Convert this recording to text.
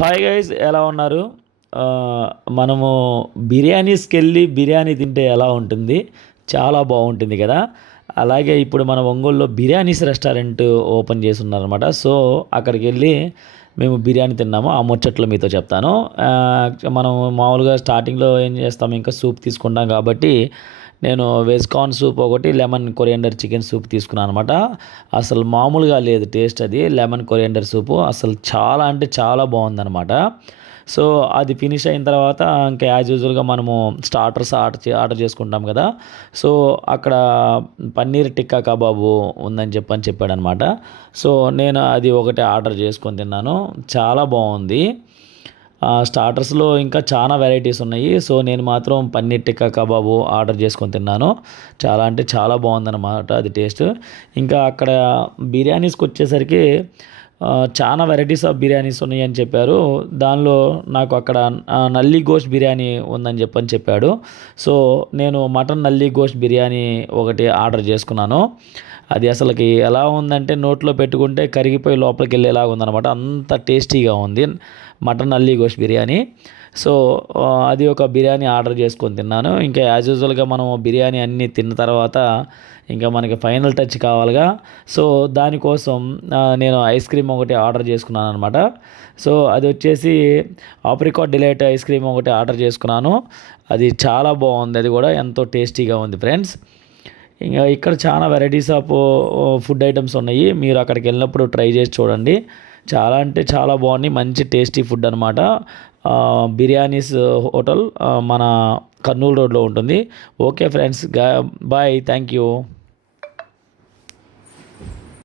Hi guys, ఎలా ఉన్నారు? మనము బిర్యానీస్‌కెళ్ళి బిర్యానీ తింటే ఎలా ఉంటుంది? చాలా బావుంటుంది కదా! అలాగే ఇప్పుడు మన ఒంగోలులో బిర్యానీస్ రెస్టారెంట్ ఓపెన్ చేసున్నారనమాట. సో, అక్కడికెళ్ళి మేము బిర్యానీ తిన్నాము. ఆ ముచ్చట్లు మీతో చెప్తాను. మనం మామూలుగా స్టార్టింగ్‌లో ఏం చేస్తాం, ఇంకా సూప్ తీసుకుంటాం కాబట్టి, నేను వెజ్ కార్న్ సూప్ ఒకటి, లెమన్ కొరియండర్ చికెన్ సూప్ తీసుకున్నాను అనమాట. అసలు మామూలుగా లేదు టేస్ట్ అది. లెమన్ కొరియండర్ సూపు అసలు చాలా అంటే చాలా బావుందనమాట. సో, అది ఫినిష్ అయిన తర్వాత ఇంకా యాజ్ యూజువల్‌గా మనము స్టార్టర్స్ ఆర్డర్ చేసుకుంటాం కదా! సో, అక్కడ పన్నీర్ టిక్కా కబాబు ఉందని చెప్పాడనమాట. సో, నేను అది ఒకటి ఆర్డర్ చేసుకొని తిన్నాను. చాలా బావుంది. స్టార్టర్స్‌లో ఇంకా చాలా వెరైటీస్ ఉన్నాయి. సో, నేను మాత్రం పన్నీర్ టిక్కా కబాబు ఆర్డర్ చేసుకొని తిన్నాను. చాలా అంటే చాలా బావుందనమాట అది టేస్ట్. ఇంకా అక్కడ బిర్యానీస్‌కొచ్చేసరికి చానా వెరైటీస్ ఆఫ్ బిర్యానీస్ ఉన్నాయని చెప్పారు. దానిలో నాకు అక్కడ నల్లి గోష్ బిర్యానీ ఉందని చెప్పాడు. సో, నేను మటన్ నల్లి గోష్ బిర్యానీ ఒకటి ఆర్డర్ చేసుకున్నాను. అది అసలకి ఎలా ఉందంటే నోట్లో పెట్టుకుంటే కరిగిపోయి లోపలికెళ్ళేలాగా ఉందనమాట. అంత టేస్టీగా ఉంది మటన్ నల్లి గోష్ బిర్యానీ. సో, అది ఒక బిర్యానీ ఆర్డర్ చేసుకొని తిన్నాను. ఇంకా యాజ్ యూజువల్‌గా మనం బిర్యానీ అన్నీ తిన్న తర్వాత ఇంకా మనకి ఫైనల్ టచ్ కావాలిగా. సో, దానికోసం నేను ఐస్ క్రీమ్ ఒకటి ఆర్డర్ చేసుకున్నాననమాట. సో, అది వచ్చేసి ఆప్రికాట్ డిలైట్ ఐస్ క్రీమ్ ఒకటి ఆర్డర్ చేసుకున్నాను. అది చాలా బాగుంది. అది కూడా ఎంతో టేస్టీగా ఉంది ఫ్రెండ్స్. ఇంకా ఇక్కడ చాలా వెరైటీస్ ఆఫ్ ఫుడ్ ఐటమ్స్ ఉన్నాయి. మీరు అక్కడికి వెళ్ళినప్పుడు ట్రై చేసి చూడండి. చాలా అంటే చాలా బాగున్నాయి. మంచి టేస్టీ ఫుడ్ అనమాట. బిర్యానీస్ హోటల్ మన కర్నూలు రోడ్లో ఉంటుంది. Okay friends, bye, thank you.